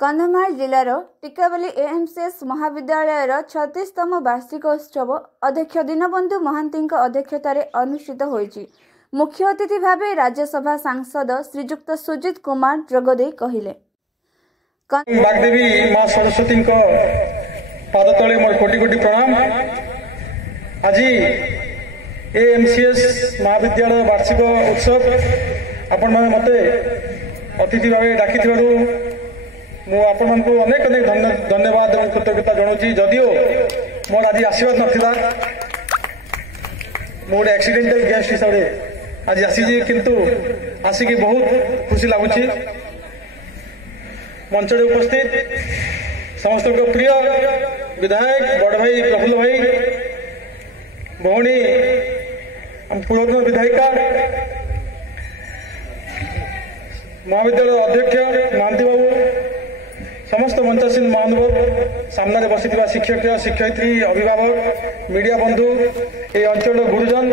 कंधमाल जिलार टिकावली एएमसीएस महाविद्यालयर 36तम वार्षिक उत्सव अध्यक्ष दीनबंधु महांती अध्यक्षतार अनुष्ठित होईछि। मुख्य अतिथि भाव राज्यसभा सांसद श्रीजुक्त सुजित कुमार जोगदे कहले, बागदेवी मां सरस्वती पादतले मोर कोटि कोटि प्रणाम। आज एएमसीएस महाविद्यालय वार्षिक उत्सव आपण माने मते अतिथि भाव डाकी आपण मानक अनेक अनेक धन्यवाद और कृतज्ञता जनाऊँ। जदियो मोर आज आसवार नाला मोटे एक्सीडेंटल गेस्ट हिसाब से आज आसी किंतु आसिक बहुत खुशी लगुच। मंच उपस्थित समस्त प्रिय विधायक बड़ भाई प्रफुल्ल भाई भौणी पूर्वतन विधायिका महाविद्यालय अध्यक्ष महांती बाबू समस्त मंचासीन महानुभाव सामने बसी शिक्षक शिक्षयित्री अभिभावक मीडिया बंधु ये अंचल गुरुजन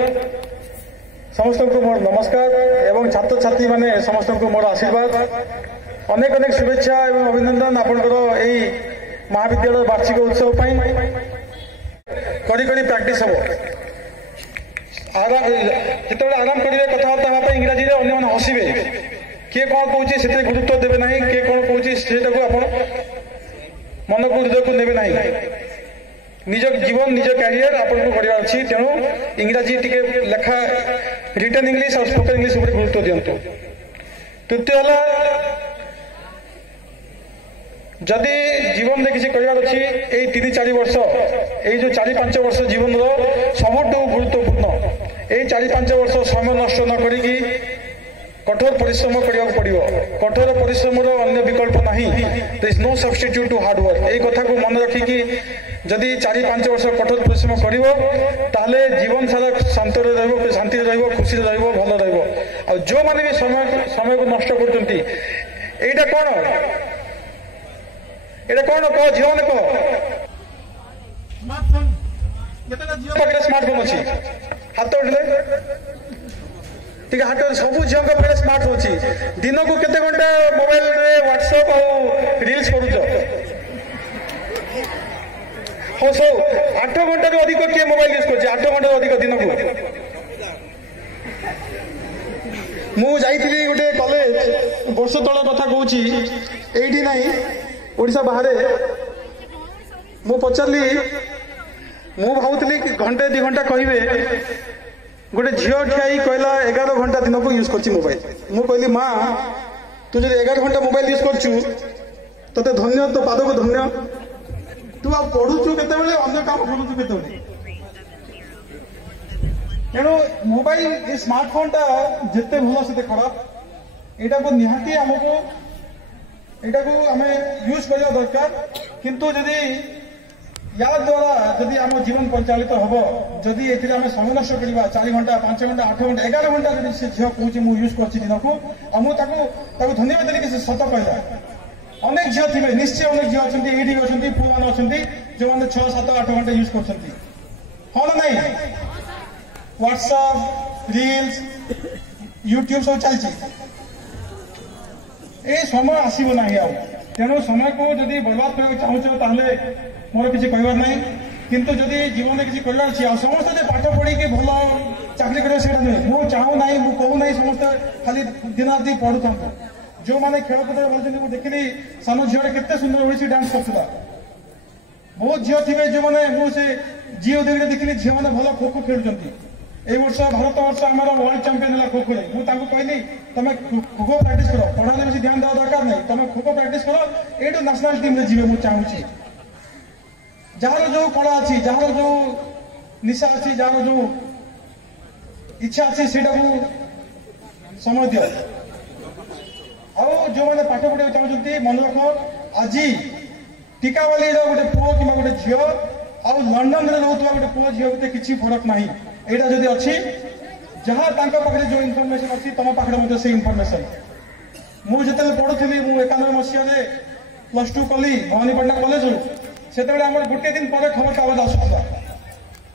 समस्त को मोर नमस्कार एवं छात्र छात्री माने समस्त को मोर आशीर्वाद अनेक अनेक शुभेच्छा एवं अभिनंदन आपंकर यही महाविद्यालय वार्षिक उत्सव करी प्रैक्टिस हम जिते आराम करेंगे कथबार्ता इंग्राजी अन्य मैंने हसबे किए कौन कौन से गुरुत्व देवे ना किए कौन कौन से मन को हृदय को नेबे ना निज जीवन निज कैरियर आपन को करवार अछि। तेणु इंग्राजी टिके लेखा रिटन इंग्लिश और स्पोकन इंग्लिश उपर गुरुत्व दियंतु। तृतीय है जदि जीवन में किसी करवार अछि ए 3-4 वर्ष ए जो 4-5 वर्ष जीवन रो सबुठु गुरुत्वपूर्ण ए 4-5 वर्ष समय नष्ट न करिकी कठोर परिश्रम करने पड़ो। कठोर परिश्रम अन्य विकल्प नहीं। There is no substitute to hard work. यही कथा को मन रखिकी जदि 4-5 वर्ष कठोर परिश्रम कर जीवन सारा शांति खुशी भल रहा। जो मैंने भी समय को नष्ट कर एटा कौन कह झील मैंने कह स्मार्टफोन अच्छी हाथ उठे ठीक हाथ सबू झील पाखे स्मार्टफोन अच्छी दिन को केते घंटा मोबाइल व्हाट्सएप और रील्स करुच हाँ सब 8 घंटा अधिक किए मोबाइल यूज कर 8 घंटा अधिक दिन को मुझे गोटे कॉलेज वर्ष तल कथा कहूँ ये ना ओडिशा बाहर मु पचारि मु भावुली घंटे 2 घंटा कहे गोटे झील ठिया कहला 11 घंटा दिन को यूज कर मोबाइल। मु कहली माँ तू जो 11 घंटा मोबाइल यूज कर ते धन्य तो पाद को धन्य तू आ पढ़ुचु केते अन्य काम करूचु केते। तेणु मोबाइल स्मार्टफोन टा जिते भल से खराब एटा को निहाती हमको एटा को आमे यूज करया दरकार। किंतु जदी या द्वारा जदि आम जीवन परिचालित हम जदि ए समय नष्ट करवा 4 घंटा 5 घंटा 8 घंटा 11 घंटा जब से झील कहूँ मुझे यूज कर दिन को मुझे धन्यवाद देली कि सत कहला। अनेक झील थे निश्चय अनेक झील अच्छा ये अच्छा पुआ मैंने अच्छा जो मैंने 6-7-8 घंटा यूज कर हाँ ना नहीं व्हाट्सएप रील्स यूट्यूब सब चलती ये समय आसब ना। तेणु समय को जदि बर्बाद करने चाहूँ मोर किसी कहबार ना किंतु जदि जीवन में किसी कर समस्त पाठ पढ़ी भल चाकरी कर मुझे चाहू ना मुझे कहू ना समस्त खाली दिन राति पढ़ु था जो मैंने खेलकूद भल देखिली सान झील के सुंदर ओडिसी डांस करता बहुत झील थे जो मैंने मुझे जिओ देखिली झील मैंने भल खो खो खेलुं। ए वर्ष भारत वर्ष आम वर्ल्ड चैंपियन है खो खो मुझे कहली तुम खो खो प्राक्ट कर पढ़ा बेसी ध्यान देवा दरकार नहीं तुम खो खो प्राक्ट कर ये नेशनल टीम जी मुझे चाहूँगी जार जो कला अच्छी जार जो निशा अच्छी जार जो इच्छा अच्छी से समय दियो जो मैंने पाठ पढ़ा चाहते मन रख आज टिकावाली गोटे पुओ कि गोटे झील आ लंडन में रोकवा गोटे पुओ झील भीतर किसी फरक ना यहाँ जदि अच्छी जहाँ पाखे जो इनफर्मेशन अच्छी तुम पाखे से इनफर्मेशन मुझे पढ़ुली मुझे 91 मसीह +2 कली भवानीपाटना कॉलेज से गोटे दिन पर खबर कागज आसूला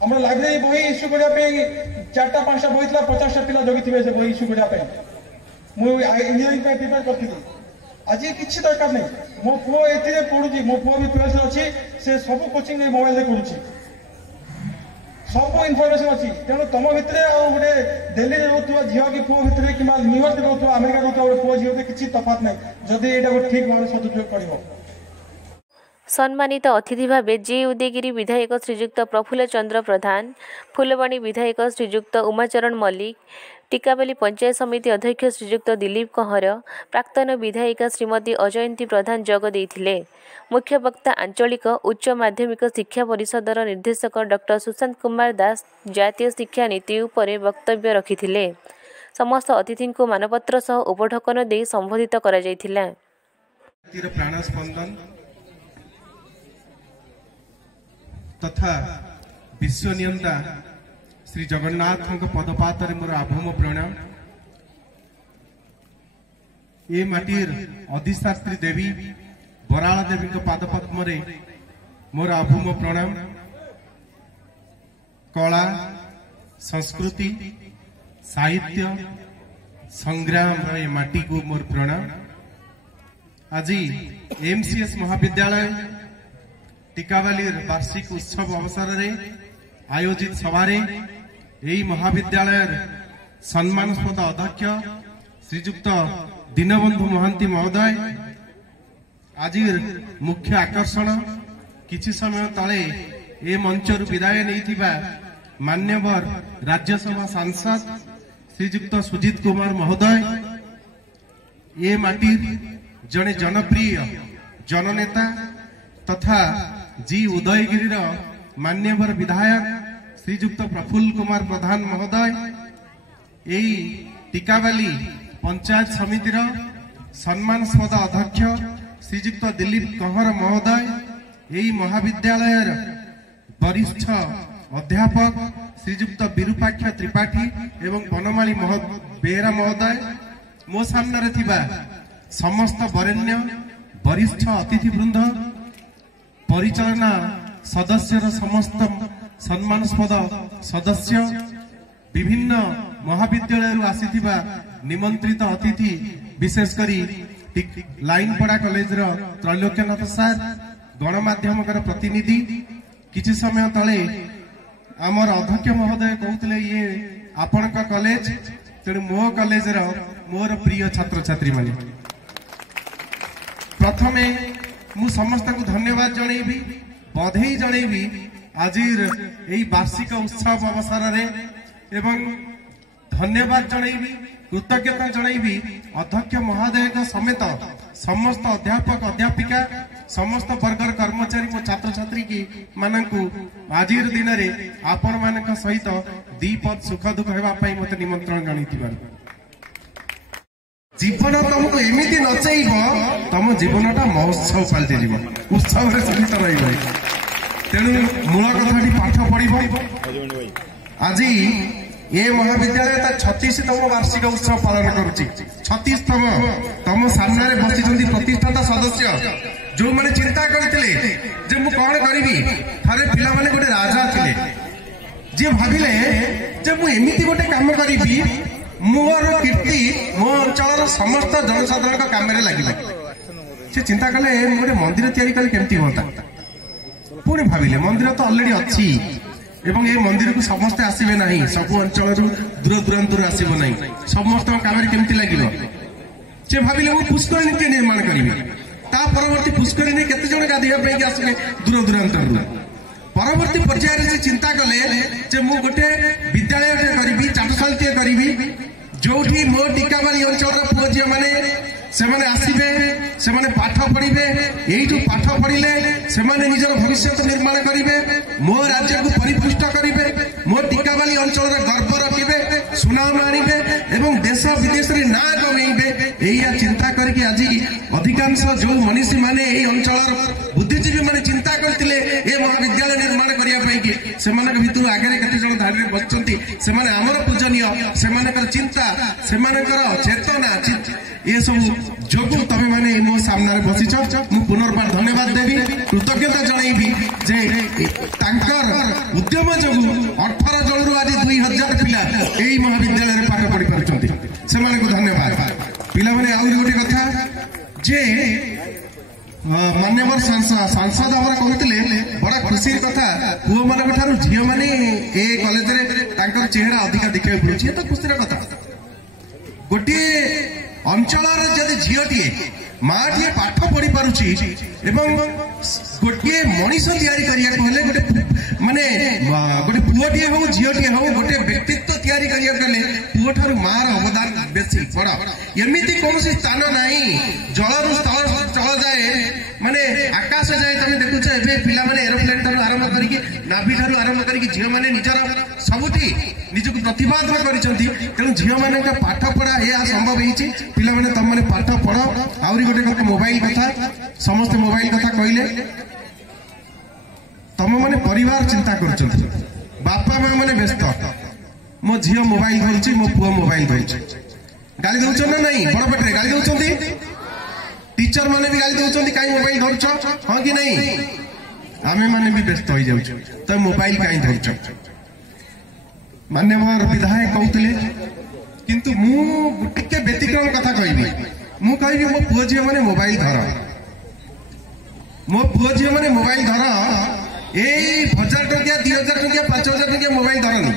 आम लाइब्रेरी बही इश्यू करने 4-5टा बही 50टा पिला जगी थे से बही इश्यू करने मुझे इंजीनियरिंग प्रिपेयर करी आज किसी दरकार नहीं मो पुओ ए पढ़ुची मो पुओ भी 12th अच्छी से सब कोचिंग मोबाइल करुच्ची सब इनफर्मेशन अच्छी तेणु तुम भितर गोटे दिल्ली रोकवा झील कि पुओ भितर कि न्यूयर्क रोकवा अमेरिका रोकवा गोटे पुओ झील किसी तफात नहीं जदि यहाँ ठीक भाव सदुपयोग कर सम्मानित अतिथि भावे जे उदयगिरी विधायक श्रीजुक्त प्रफुल्ल चंद्र प्रधान, फुलवाणी विधायक श्रीजुक्त उमाचरण मल्लिक, टिकाबाली पंचायत समिति अध्यक्ष श्रीजुक्त दिलीप कंहर, प्राक्तन विधायिका श्रीमती अजयंती प्रधान जोग देइथिले। मुख्य वक्ता आंचलिक उच्च माध्यमिक शिक्षा परिषदर निर्देशक डॉक्टर सुशांत कुमार दास जातीय शिक्षा नीति उपरे वक्तव्य रखिथिले। समस्त अतिथि को मानपत्र सह उपढकन दे संबोधित करा जायथिला। तथा विश्व नियंता श्री जगन्नाथ पदपात मोर आभूम प्रणाम। ये माटीर अधिष्ठात्री देवी बराला देवी पादपद्म मोर आभूम प्रणाम। कला संस्कृति साहित्य संग्राम ये माटी को मोर प्रणाम। आज एमसीएस महाविद्यालय टिकाबाली वार्षिक उत्सव अवसर में आयोजित सभारे यही महाविद्यालय सम्मानस्पद अध्यक्ष श्रीजुक्त दीनबंधु महांती महोदय आज मुख्य आकर्षण किछि समय तले ए मंचर विदाय नहीं मान्यवर राज्यसभा सांसद श्रीजुक्त सुजीत कुमार महोदय ये माटी जड़े जनप्रिय जननेता तथा जी उदयगिरी मान्यवर विधायक श्रीजुक्त प्रफुल्ल कुमार प्रधान महोदय यही टिकाबाली पंचायत समितिर सम्मानस्पद अध्यक्ष श्रीजुक्त दिलीप कंहर महोदय यही महाविद्यालय वरिष्ठ अध्यापक श्रीजुक्त विरूपाक्ष त्रिपाठी एवं बनमाली बेहरा महोदय मो सामने थिबा समस्त वरेण्य वरिष्ठ अतिथिवृंद परिचालना सदस्य समस्त सम्मानस्पद सदस्य विभिन्न महाविद्यालय आसीथिबा निमंत्रित अतिथि विशेषकरी लाइनपड़ा कॉलेज त्रैलोक्यनाथ सार गणमाध्यम प्रतिनिधि किछि समय तले आमर अध्यक्ष महोदय कहते ये आपण कॉलेज तेणु मो कॉलेज मोर प्रिय छात्र छात्री माने प्रथमे मु समस्त को धन्यवाद जनइबी बधाई जनइबी आज यही वार्षिक उत्सव अवसर रे एवं धन्यवाद जनइबी कृतज्ञता जनइबी अध्यक्ष महोदय समेत समस्त अध्यापक अध्यापिका समस्त वर्गर कर्मचारी मो छात्र छात्री की मानकु आज दिन में आपण मान सहित दीपद सुख दुख होगापी मत निमंत्रण जन जीवन तुमको एमती नचेब तुम जीवनटा महोत्सव पलटि जीव उत्सव सहित रही तेणु मूल कथा पाठ पढ़ आज ये महाविद्यालय 36तम वार्षिक उत्सव पालन करुच्ची 36तम तुम सामने बसी प्रतिष्ठाता सदस्य जो मैंने चिंता करते मु कौन करी थे पिला माने गोटे राजा थे जी भाविले जे मु एमती गोटे काम करी मोर कीर्ति मो अंचल समस्त जनसाधारण काम लगे से चिंता कले गोटे मंदिर तैयारी कले केमती होता पुणी भाविले मंदिर तो ऑलरेडी अच्छी एवं ये मंदिर को समस्ते आसबे ना सब अंचल दूर दूरांतर आसब ना समस्त काम केमती लगे से भाविले मु पुष्करिणी निर्माण करी ता परवर्ती पुष्करिणी केते जण गाधोया आसबे दूर दूरांतर परवर्ती पर्याय से चिंता कले जे मु गोटे विद्यालय करी चाटशाली करी जो मो टिकाबाली अंचल पुओ झी मैंने से आसबे से पाठ पढ़े यू पाठ पढ़ले से निजर भविष्य निर्माण करेंगे मो राज्य को परिपुष्ट करेंगे मो टिकाबाली अंचल गर्व रखिए सुनाम आनिबे एवं देश विदेश में ना कमेबे यही चिंता करके आज अधिकांश जो मनीषी माने अंचल बुद्धिजीवी माने चिंता करते महाविद्यालय निर्माण करने से भितर आगे केते धाड़ी बसुँच से आमर पूजनीय से चिंता से चेतना ये सब जो तमे माने मो सामने बसीच मु पुनर्बार धन्यवाद देवी कृतज्ञता जनइबी जे तांकर उद्यम जो 18 जन आज 2000 पिला यही महाविद्यालय पाठ पढ़ी पार्टी से धन्यवाद पिला माने आउ गोटे कथा जे सांसद आम कहते बड़ा खुशी कथा पुओ मान झील मैंने ए कॉलेज में चेहरा अधिका देखा पड़े तो खुशी कथा गोटे अंचल जदि झीलटे माँ टे पाठ पढ़ी पारुची गोटे मनीष तैयारी करने गोटे माने गोटे पुओटे हो झीलटे हो गोटे व्यक्तित्व तैयारी करने पुओ ठार माँ अवदान बेसी बड़ एमती कौन स्थान ना जलू स्थल चल जाए माने आकाश जाए तुम देखुच पिला माने एरोप्लेन ठार आरंभ करके नाभि ठार आरंभ करके झील मैंने निजर सबुठी निजक प्रतिपादन कर झील मान पाठ पढ़ा यह संभव होती पिला माने तुम मैंने पाठ पढ़ आहरी गोटे मोबाइल कथा समस्त मोबाइल कथा कहले तुम मैंने परिवार चिंता कर बापा माँ मैंने व्यस्त मो झील मोबाइल धरुची मो पुओ मोबाइल धरुची गाली दौन ना नहीं बड़ पेटे गाली दौरान टीचर मैंने भी गाली दौरान कहीं मोबाइल धरुच हाँ कि नहीं आमे मैंने भी व्यस्त हो जाऊँ तो मोबाइल कहीं धरुच मान्यवर विधायक कहते किंतु मुझे व्यतिक्रम कथा कहबी मु कहबी मो पुओ झील मैंने मोबाइल धर मो पुओ झील मैंने मोबाइल धर ए 1000 टंकिया 2000 टंकिया 5000 टंकिया मोबाइल धरनी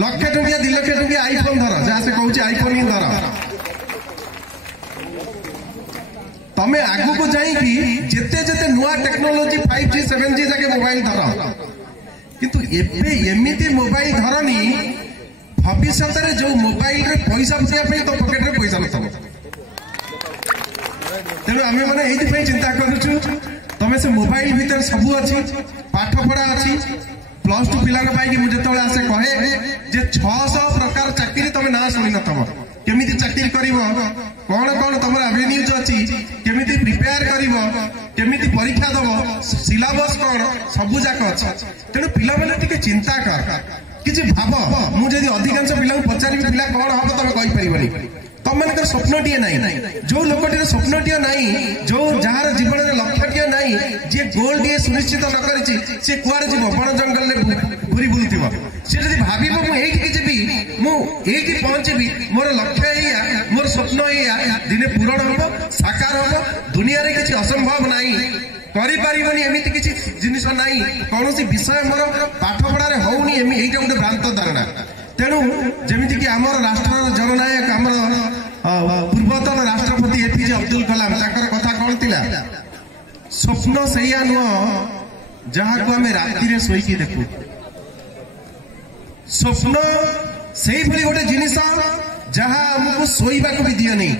लक्ष टंकिया 2 लक्ष टंकिया आईफोन धर जहाँ से कहूँ आईफोन ही धर तमें आगु को जाइकी जिते जिते नुआ टेक्नोलोजी 5G 7G जाके मोबाइल धर किंतु एमती मोबाइल धरनी भविष्य में जो मोबाइल रे पैसा पकड़ा तो पकेट रे पैसा नथब तेणु आम मैंने चिंता करुचु तमें से मोबाइल भीतर सबू अच्छी पाठ पढ़ा अच्छी +2 पिला मुझे आसे कहे जे 600 प्रकार चाकरी तुम ना शुणी नथब केमी चाकरी कर कौन कौन तुम एवेन्यूज अच्छी केमी प्रिपेयर करमी परीक्षा दब सिलेबस कौन सबू जाक अच्छी तेणु पिला चिंता कर कि भाव मुझे अधिकांश पिला पचारि पिला कौन हम तुम कहीपर तुम मान स्वप्नटीए ना जो लोकटी स्वप्नटीए ना जो जार जीवन में लक्ष्यटीए ना जी गोल टे सुनिश्चित न कर कुआड़े जीव बण जंगल में घूरी बुलूब सी जब भाव मुझे जी मुझे पहुंचबी मोर लक्ष्य या मोर स्वप्न या दिने पूरण हम साकार हम दुनिया रे किसी असंभव ना करें एमती किसी जिनिस ना कौन विषय मोर पाठ पढ़ार होनी यहीटा गोटे भ्रांत धारणा तेणु जमीक आम राष्ट्र जननायक आम पूर्वतन राष्ट्रपति एपीजे अब्दुल कलाम कथा कौन थिला स्वप्न से जहाँ को आम राति शोक देखू स्वप्न से गोटे जिनिस जहाँ आमको शोवा भी दिए नहीं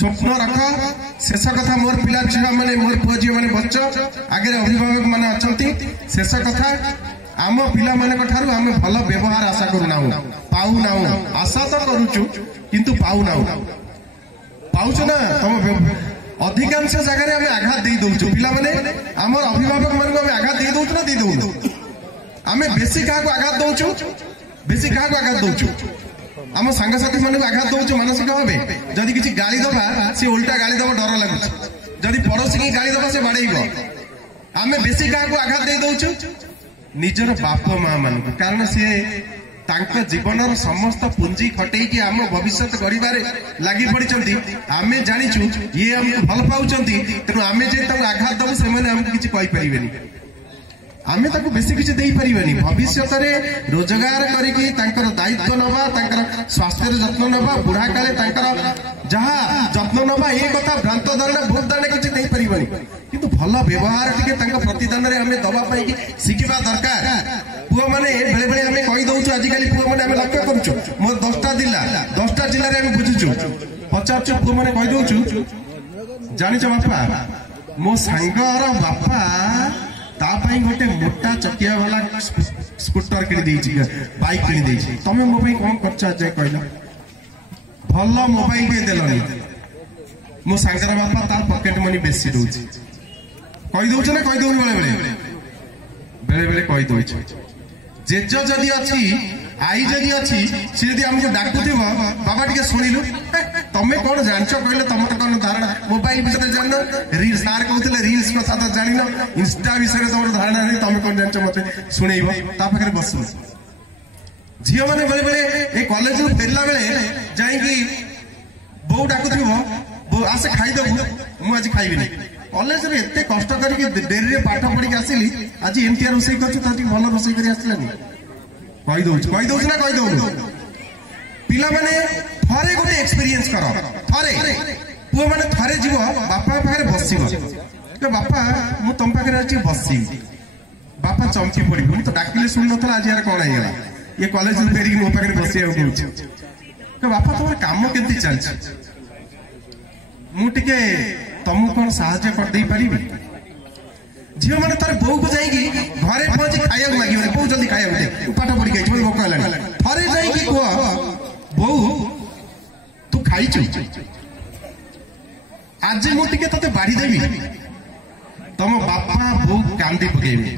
स्वप्न रख शेष कथा मोर पिला छुआ मैंने मोर पुओ झील मैंने बच्च आगे अभिभावक मैंने अच्छा शेष कथा आम पिला आम भल व्यवहार आशा करूना पाऊना आशा तो करुचु किंतु पाऊना पाउच ना तुम अधिकांश जगह आम आघात दे दौचु पिला माने आम अभिभावक मान आघात दे दौचु ना दे दौनु आम बेसी क्या आघात दौचु बेसी क्या आघात दौचु आम सांगसाथी मान आघात दौचु मानसिक भाव जदि किसी गाली दबा सी उल्टा गाली दबा डर लगुच जदि पड़ोसी की गाली दबा से बाड़ेब आम बेसी क्या आघात दे दौचु निजर बाप माँ मान कारण सी जीवन समस्त पुंजी खटे आम भविष्य गढ़ लगी पड़ी आम जाचु ये आमको भल पाँच तेणु आम जे आघात दबू से आमको किसी कहीपर आम बेसी किसी दे पारे भविष्य रोजगार कर दायित्व नवा स्वास्थ्य जत्न नवा बुढ़ा काले जहाँ जत्न नवा ये कथा भ्रांत धारणा भूत धारणा किसी दे पारे किंतु भल व्यवहार टी प्रतिदान आम दवाई शिखा दरकार पुओ मैंने बेले बेले आम कहीदे आजिकल पुओ मैंने लक्ष्य करुचु मोर 10टा जिले में बुझुचु पचार पुओ मैंने कहीदे जाच बापा मो सांगर बापा तापाई गोटे मोटा चकिया वाला स्कूटर किणी बाइक किणी तमें मो कौन कर कहल भल मोबाइल टे देलनी मो सांगर बापा तार पकेट मनी बेसी दौर कहीदे ना कहीदे बेले बेले कहीदे जेज जदि अच्छी आई जदि अच्छी सी जदि आमको डाकुथ बाबा टे शुणिलु तमें कौन जाच कहले तुम तो कौन धारणा मोबाइल विषय जान रील सार कहते रिल्स कथा तो जान इंस्टा विषय तुम धारणा नहीं तुम कौन जान मत शुणेब पाखे बस झील मैंने बेले बेले कॉलेज फेरला बेले जा बो डाकुथ आसे खाईदेबू मुझे खाइबी कॉलेज रे एते कष्ट करके डेरी रे पाठ पढ़ी आसिली आज एमतिया रोसई करछु त भल रोसई करी आसलानी कहि दउछ ना कहि दउ पिला माने थरे गोटे एक्सपीरियंस करो थरे पुओ माने थरे जीव बापा पाखरे बसिबो तो बापा मु तुम पाखरे आज बसी बापा चमकी पड़ी मु तो डाकिले सुन नथला आज यार कोन आइला ये कॉलेज रे फेरी मो पाखरे बसी आ कहूछ तो बापा तोर काम केंती चलछ मु टिके तुमको कौन साहाଯ୍ୟ कर दे पारिबी झियो माने तार बहू को जाईकी घरे पहुंची खाया मागी माने बहुत जल्दी खाया दे पाठ पढ़ी गई छोई भोक लानी थरे जाईकी को बहू तू खाइछु आज मु टिके तते बाढ़ी देबी तम बापा बहू कांदी पकेबी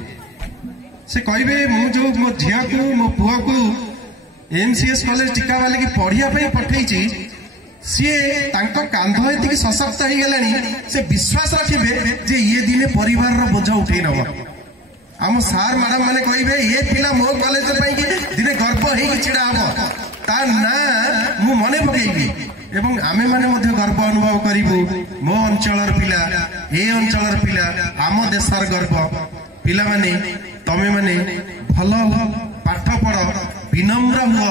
से कहबे मु जो मो झिया को मो पुआ को एमसीएस कॉलेज टिका वाले की पढ़िया पे पठेइची सी कांध ये सशक्त हो गलानी से विश्वास रखिए जे ये दिने परिवार बोझ उठे नब आम सार मैडम मैंने कहे ये पिला मो कॉलेज दिने गर्व हो छिड़ा हम ता ना मु मने पकेबी एवं आमे माने मध्य गर्व अनुभव करिबु मो अंचलर पिला ए अंचलर पिला आम देशर गर्व पिला माने तमे माने भल पाठ पढ़ विनम्र हुआ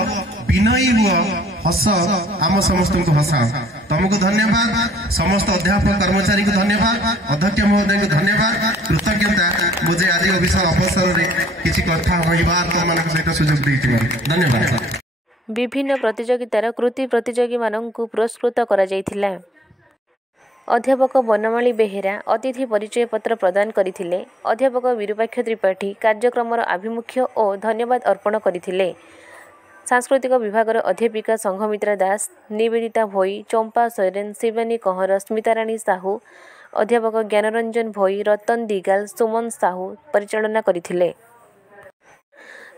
विनयी हुआ हस आम समस्त को हसाओ तुमको धन्यवाद समस्त अध्यापक कर्मचारी को धन्यवाद अध्यक्ष महोदय को धन्यवाद कृतज्ञता मुझे आज विशाल अवसर में किसी कथा कहबार तुम सहित सुजोग धन्यवाद। विभिन्न प्रतियोगितार कृति प्रतियोगी माननकु पुरस्कृत करा जायथिला। अध्यापक बनमाली बेहेरा अतिथि परिचय पत्र प्रदान करथिले। अध्यापक विरूपाक्ष त्रिपाठी कार्यक्रमर आभिमुख्य और धन्यवाद अर्पण करथिले। सांस्कृतिक विभागर अध्यापिका संघमित्रा दास, निवेदिता भोई, चंपा सोरेन, शिवानी कहर, स्मिताराणी साहू, अध्यापक ज्ञानरंजन भोई, रतन दिगाल, सुमन साहू परिचालना करथिले।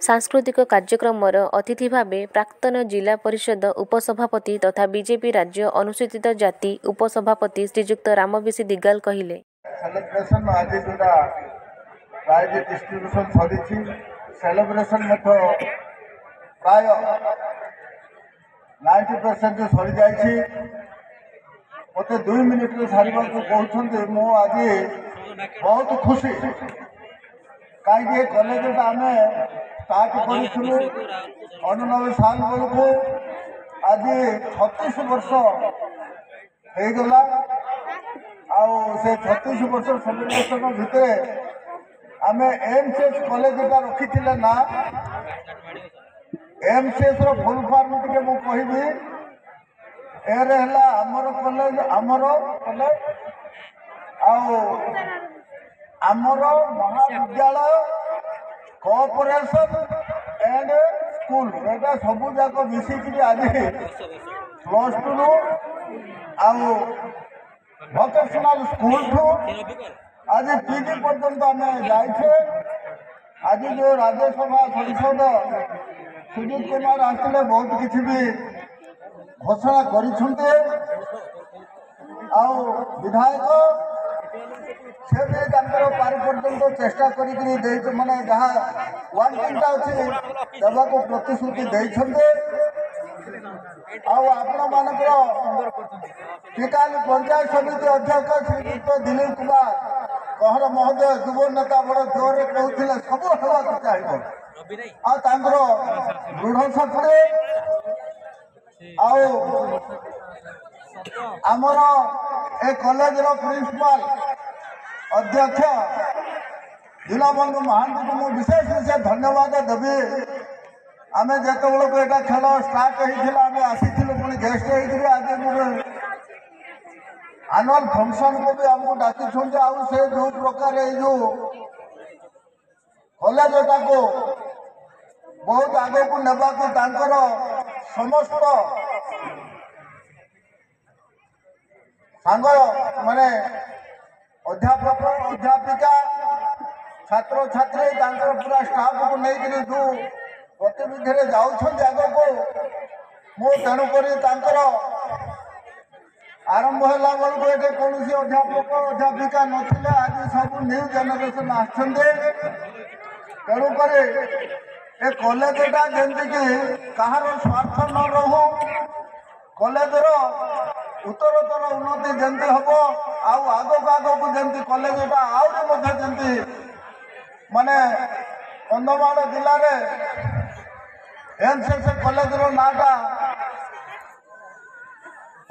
सांस्कृतिक कार्यक्रमर अतिथि भावे प्राक्तन जिला परिषद उपसभापति तथा बीजेपी राज्य अनुसूचित जाति उपसभापति श्रीजुक्त रामविशी दिगाल कहिले सेलिब्रेशन आज जोटा प्राइज डिस्ट्रीब्यूशन सरी सेलिब्रेशन प्राय 90% सरी जाइए मत 2 मिनिट सारे कहते मु आज बहुत खुशी कहीं कॉलेज आम स्टार्ट करूँ 99 साल बेलू आज 36 वर्ष होगला से 36 वर्ष सेलिब्रेशन भितर आम एमसीएस कॉलेज रखी ना एमसीएस फुल फॉर्म टे मु कहि एरे हला हमर कॉलेज आमर महाविद्यालय कोऑपरेशन एंड स्कूल एटा सबू जाक मिसिकी आज +2 रू वोकेशनल स्कूल ठू आज पीजी पर्यंत आम जाइए। आज जो राज्यसभा सांसद सुजीत कुमार आसते बहुत किसी भी घोषणा कर विधायक से भी पार पर्यंत चेष्टा कर माने जहाँ वांटिंगटा अच्छी देवा को प्रतिश्रुति देते आपण मानकर टिकाली पंचायत समिति अध्यक्ष श्रीयुक्त दिलीप कुमार कहर महोदय युव नेता बड़ जोर कहते सब हवा चाहिए दृढ़ शक्ति आमर ए कॉलेज प्रिंसिपाल अध्यक्ष दीनबंधु महांती को मुझे विशेष विशेष धन्यवाद देवी। आम जो यहाँ खेल स्टार्ट होता आम आसी पुणी गेस्ट होकर आज आनुआल फंक्शन को भी आमको डाकी से जो प्रकार जो कॉलेज को बहुत आग को नेबा समस्त सांग माने अध्यापक अध्यापिका छात्र छात्री पूरा स्टाफ को लेकर जो गतिविधि जाऊँच आग को मु तेणुक आरंभ है बेलू ये कौन अध्यापक अध्यापिका नथिले आज सब न्यू जेनेरेशन तेणुक ए कॉलेजटा जमीक कहार स्वार्थ न रहू କଲେଜର ଉତ୍ତରୋତ୍ତର ଉନ୍ନତି ଯେମିତି ହବ ଆଉ ଆଗକୁ ଯେମିତି କଲେଜଟା ଆହୁରି ମଧ୍ୟ ଯେମିତି ମାନେ କନ୍ଧମାଳ ଜିଲ୍ଲାରେ ଏନ୍ସିସି କଲେଜର ନାଁଟା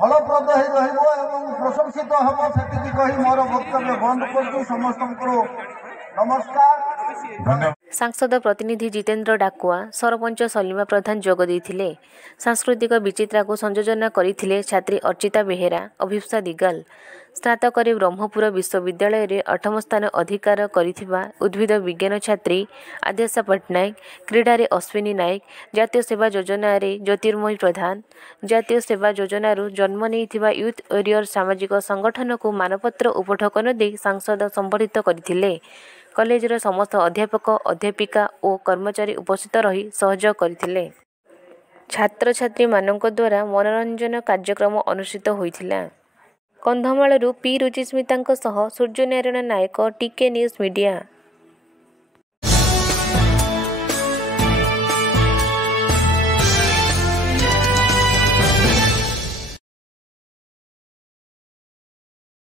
ଫଳପ୍ରଦ ହୋଇ ରହିବ ଏବଂ ପ୍ରଶଂସିତ ହେବ ସେତିକି କହି ମୋର ବକ୍ତବ୍ୟ ବନ୍ଦ କରୁଛୁ। ସମସ୍ତଙ୍କୁ ନମସ୍କାର, ଧନ୍ୟବାଦ। ସାଂସଦ ପ୍ରତିନିଧି ଜିତେନ୍ଦ୍ର ଡାକୁଆ, ସରପଞ୍ଚ ସଲିମା ପ୍ରଧାନ ଯୋଗ ଦେଇଥିଲେ। ସାଂସ୍କୃତିକ ବିଚିତ୍ରାକୁ ସଂଯୋଜନା କରିଥିଲେ ଛାତ୍ରୀ ଅର୍ଚିତା ବେହେରା, ଅଭିପ୍ସା ଦିଗାଲ। ସ୍ନାତକରେ ବ୍ରହ୍ମପୁର ବିଶ୍ୱବିଦ୍ୟାଳୟରେ 8ମ ସ୍ଥାନ ଅଧିକାର କରିଥିବା ଉଦ୍ଭିଦ ବିଜ୍ଞାନ ଛାତ୍ରୀ ଆଦ୍ୟାଶା ପଟ୍ଟନାୟକ, କ୍ରୀଡ଼ାରେ ଅଶ୍ୱିନୀ ନାୟକ, ଜାତୀୟ ସେବା ଯୋଜନାରେ ଜ୍ୟୋତିର୍ମୟୀ ପ୍ରଧାନ, ଜାତୀୟ ସେବା ଯୋଜନାରୁ ଜନ୍ମ ନେଇଥିବା ୟୁଥ୍ ୱାରିୟର ସାମାଜିକ ସଂଗଠନକୁ ମାନପତ୍ର ଉପଢୌକନ ଦେଇ ସାଂସଦ ସମ୍ବର୍ଦ୍ଧିତ କରିଥିଲେ। କଲେଜର ସମସ୍ତ ଅଧ୍ୟାପକ, ଅଧ୍ୟାପିକା ଓ କର୍ମଚାରୀ ଉପସ୍ଥିତ ରହି ସହଯୋଗ କରିଥିଲେ। ଛାତ୍ରଛାତ୍ରୀମାନଙ୍କ ଦ୍ୱାରା ମନୋରଞ୍ଜନ କାର୍ଯ୍ୟକ୍ରମ ଅନୁଷ୍ଠିତ ହୋଇଥିଲା। କନ୍ଧମାଳରୁ ପି ରୁଚିସ୍ମିତାଙ୍କ ସହ ସୂର୍ଯ୍ୟନାରାୟଣ ନାୟକ, ଟିକେ ନ୍ୟୁଜ୍ ମିଡ଼ିଆ।